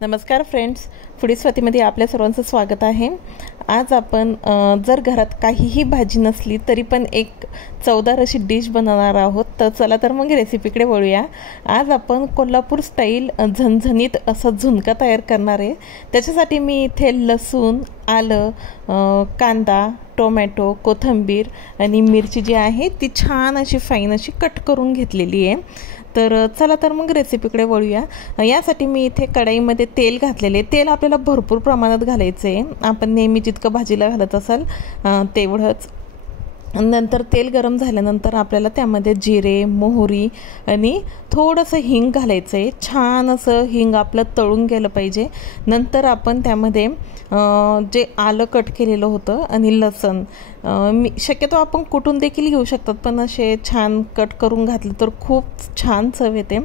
नमस्कार friends, foodie स्वातीमध्ये आपल्या सर्वांचं स्वागत आहे। आज आपण जर घरात काहीही भाजी नसली तरी पण एक चवदार अशी डिश बनवणार आहोत। तर चला तर मग रेसिपीकडे वळूया। आज आपण कोल्हापूर स्टाईल झणझणीत असं झुणका तयार करणार आहे। त्याच्यासाठी मी इथे लसूण, आलं, कांदा, टोमॅटो, कोथिंबीर आणि मिरची जी आहे ती छान अशी फाईन अशी कट करून घेतलेली आहे। तर चला तर मग रेसिपीकडे वळूया। यासाठी मी इथे कढईमध्ये तेल घातलेले। तेल आपल्याला भरपूर प्रमाणात घालायचं आहे। आपण नेहमी जितकं भाजीला घालत असाल तेवढंच। नंतर तेल गरम झाल्यानंतर आपल्याला त्यामध्ये जिरे, मोहरी आणि थोडंसं हिंग घालायचं आहे। छान असं हिंग आपलं तळून गेलं पाहिजे। नंतर आपण त्यामध्ये जे आलं कट केलेलं होतं आणि लसूण, शक्यतो आपण कुटून देखील घेऊ शकतात, पण असे छान कट करून घातले तर खूप छान चव येते।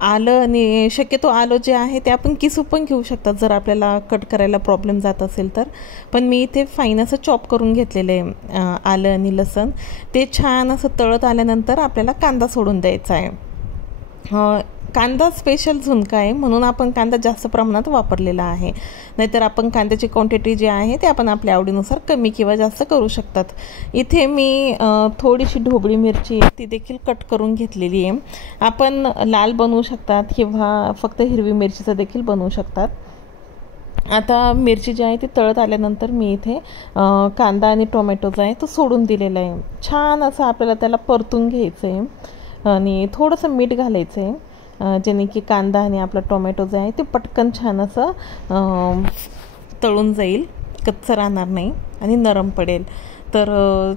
आलं आणि शक्यतो आलं जे आहे ते आपण किसून पण घेऊ शकतात जर आपल्याला कट करायला प्रॉब्लेम जात असेल तर। पण मी इथे फाईन असं चॉप करून घेतलेलं आहे आलं आणि लसूण। ते छान असं तळत आल्यानंतर आपल्याला कांदा सोडून द्यायचा आहे। कांदा स्पेशल झुणका आहे म्हणून आपण कांदा जास्त प्रमाणात वापरलेला आहे। नाहीतर आपण कांद्याची क्वांटिटी जी आहे ते आपण आपल्या आवडीनुसार कमी किंवा जास्त करू शकतात। इथे मी थोडीशी ढोबळी मिरची ती देखील कट करून घेतलेली आहे। आपण लाल बनवू शकतात किंवा फक्त हिरवी मिरचीचं देखील बनवू शकतात। आता मिरची जी आहे ती तळत आल्यानंतर मी इथे कांदा आणि टोमॅटो जो आहे तो सोडून दिलेला आहे। छान असं आपल्याला त्याला परतून घ्यायचं आहे आणि थोडंसं मीठ घालायचं आहे, जेणे की कांदा आणि आपला टोमॅटो जो आहे ते पटकन छान असं तळून जाईल, कच्चं राहणार नाही आणि नरम पडेल। तर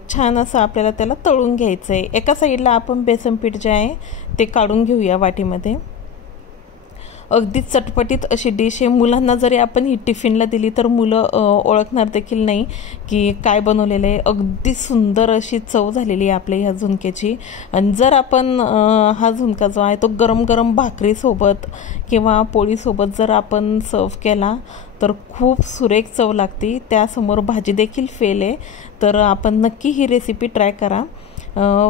छान असं आपल्याला त्याला तळून घ्यायचं आहे। एका साईडला आपण बेसन पीठ जे आहे ते काढून घेऊया वाटीमध्ये। अगदी चटपटीत अशी डिश आहे। मुलांना जरी आपण ही टिफिनला दिली तर मुलं ओळखणार देखील नाही की काय बनवलेलं आहे। अगदी सुंदर अशी चव झालेली आहे आपल्या ह्या झुणक्याची। आणि जर आपण हा झुणका जो आहे तो गरम गरम भाकरीसोबत किंवा पोळीसोबत जर आपण सर्व केला तर खूप सुरेख चव लागते। त्यासमोर भाजी देखील फेल आहे। तर आपण नक्की ही रेसिपी ट्राय करा।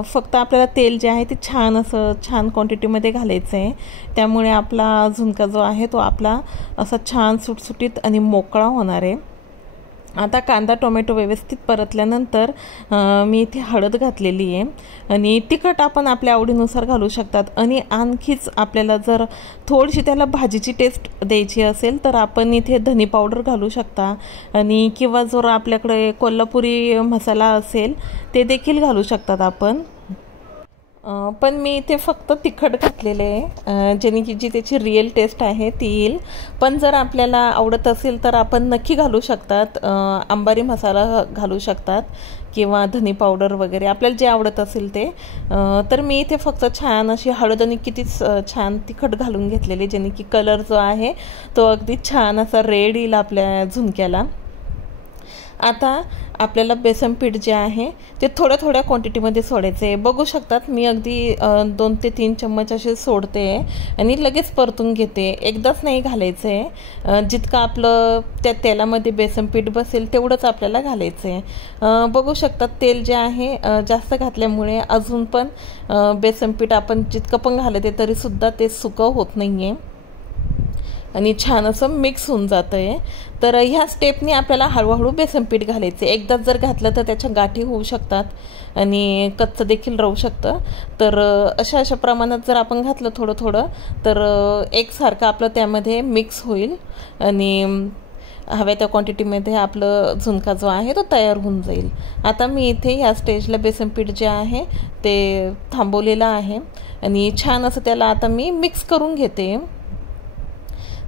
फक्त आपल्याला तेल जे आहे ते छान असं छान क्वांटिटीमध्ये घालायचं आहे। त्यामुळे आपला झुणका जो आहे तो आपला असा छान सुटसुटीत आणि मोकळा होणार आहे। आता कांदा टोमॅटो व्यवस्थित परतल्यानंतर मी इथे हळद घातलेली आहे आणि तिखट आपण आपल्या आवडीनुसार घालू शकतात। आणि आणखीच आपल्याला जर थोडीशी त्याला भाजीची टेस्ट द्यायची असेल तर आपण इथे धनी पावडर घालू शकता आणि किंवा जर आपल्याकडे कोल्हापुरी मसाला असेल ते देखील घालू शकतात आपण। पण मी इथे फक्त तिखट घातलेले आहे, जेणे की जी त्याची रिअल टेस्ट आहे ती येईल। पण जर आपल्याला आवडत असेल तर आपण नक्की घालू शकतात, अंबारी मसाला घालू शकतात किंवा धनी पावडर वगैरे आपल्याला जे आवडत असेल ते। तर मी इथे फक्त छान अशी हळद आणि किती छान तिखट घालून घेतलेली, जेणे की कलर जो आहे तो अगदी छान असा रेड येईल आपल्या झुणक्याला। आता आपल्याला बेसन पीठ जे आहे ते थोड्या थोड्या क्वांटिटीमध्ये सोडायचं आहे। बघू शकतात मी अगदी 2 ते 3 चम्मच असे सोडते आणि लगेच परतून घेते। एकदाच नाही घालायचं आहे, जितकं आपलं त्या तेलामध्ये बेसन पीठ बसेल तेवढंच आपल्याला घालायचं आहे। बघू शकतात तेल जे आहे जास्त घातल्यामुळे अजून पण बेसन पीठ आपण जितकं पण घालते तरीसुद्धा ते सुकं होत नाही आहे आणि छान असं मिक्स होऊन जातं आहे। तर ह्या स्टेपनी आपल्याला हळूहळू बेसन पीठ घालायचं आहे। एकदाच जर घातलं तर त्याच्या गाठी होऊ शकतात आणि कच्चं देखील राहू शकतं। तर अशा प्रमाणात जर आपण घातलं थोडं थोडं तर एकसारखं आपलं त्यामध्ये मिक्स होईल आणि हव्या त्या क्वांटिटीमध्ये आपलं झुणका जो आहे तो तयार होऊन जाईल। आता मी इथे ह्या स्टेजला बेसन पीठ जे आहे ते थांबवलेलं आहे आणि छान असं त्याला आता मी मिक्स करून घेते।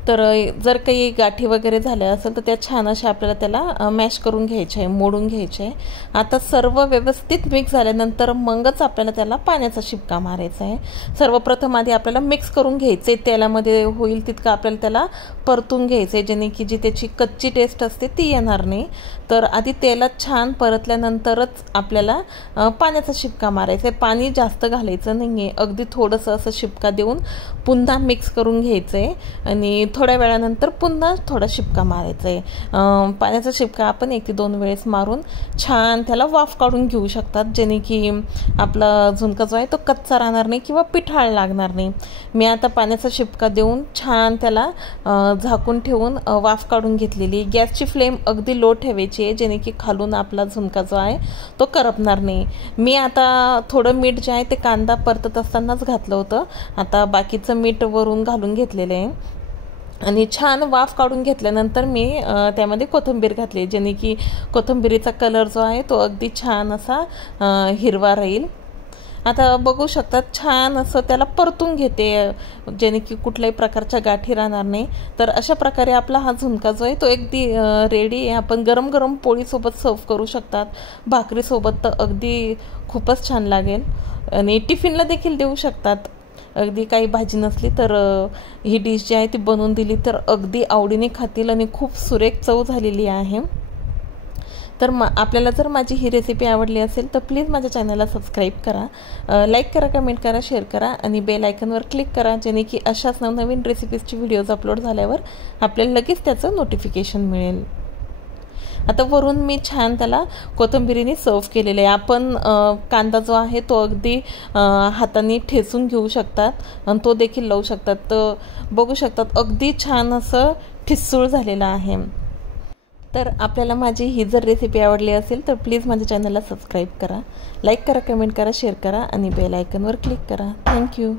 तर जर काही गाठी वगैरे झाल्या असेल तर त्या छान अशा आपल्याला त्याला मॅश करून घ्यायचे आहे, मोडून घ्यायचे आहे। आता सर्व व्यवस्थित मिक्स झाल्यानंतर मगच आपल्याला त्याला पाण्याचा शिपका मारायचा आहे। सर्वप्रथम आधी आपल्याला मिक्स करून घ्यायचं आहे, तेलामध्ये होईल तितकं आपल्याला त्याला परतून घ्यायचं आहे, जेणे की जी त्याची कच्ची टेस्ट असते ती येणार नाही। तर आधी तेलात छान परतल्यानंतरच आपल्याला पाण्याचा शिपका मारायचा आहे। पाणी जास्त घालायचं नाही आहे, अगदी थोडंसं असं शिपका देऊन पुन्हा मिक्स करून घ्यायचं आहे आणि थोड्या वेळानंतर पुन्हा थोडा शिपका मारायचा आहे। पाण्याचा शिपका आपण 1 ते 2 वेळेस मारून छान त्याला वाफ काढून घेऊ शकतात, जेणे की आपला झुणका जो आहे तो कच्चा राहणार नाही किंवा पिठाळ लागणार नाही। मी आता पाण्याचा शिपका देऊन छान त्याला झाकून ठेवून वाफ काढून घेतलेली। गॅसची फ्लेम अगदी लो ठेवायची आहे, जेणे की खालून आपला झुणका जो आहे तो करपणार नाही। मी आता थोडं मीठ जे आहे ते कांदा परतत असतानाच घातलं होतं, आता बाकीचं मीठ वरून घालून घेतलेलं आहे आणि छान वाफ काढून घेतल्यानंतर मी त्यामध्ये कोथिंबीर घातली, जेणे की कोथिंबीरीचा कलर जो आहे तो अगदी छान असा हिरवा राहील। आता बघू शकतात छान असं त्याला परतून घेते, जेणे की कुठल्याही प्रकारच्या गाठी राहणार नाही। तर अशा प्रकारे आपला हा झुणका जो आहे तो अगदी रेडी आहे। आपण गरम गरम पोळीसोबत सर्व करू शकतात, भाकरीसोबत तर अगदी खूपच छान लागेल आणि टिफिनला देखील देऊ शकतात। अगदी काही भाजी नसली तर ही डिश जी आहे ती बनवून दिली तर अगदी आवडीने खातील आणि खूप सुरेख चव झालेली आहे। तर आपल्याला जर माझी ही रेसिपी आवडली असेल तर प्लीज माझ्या चॅनलला सबस्क्राईब करा, लाईक करा, कमेंट करा, शेअर करा आणि बेल आयकॉनवर क्लिक करा, जेणे की अशाच नवनवीन रेसिपीजची व्हिडिओज अपलोड झाल्यावर आपल्याला लगेच त्याचं नोटिफिकेशन मिळेल। आता वरून मी छान त्याला कोथिंबीरीने सर्व केलेलं आहे। आपण कांदा जो आहे तो अगदी हाताने ठेचून घेऊ शकतात आणि तो देखील लावू शकतात, तर बघू शकतात अगदी छान असं ठिसूळ झालेलं आहे। तर आपल्याला माझी ही जर रेसिपी आवडली असेल तर प्लीज माझ्या चॅनलला सबस्क्राईब करा, लाईक करा, कमेंट करा, शेअर करा आणि बेल आयकॉनवर क्लिक करा। थँक्यू।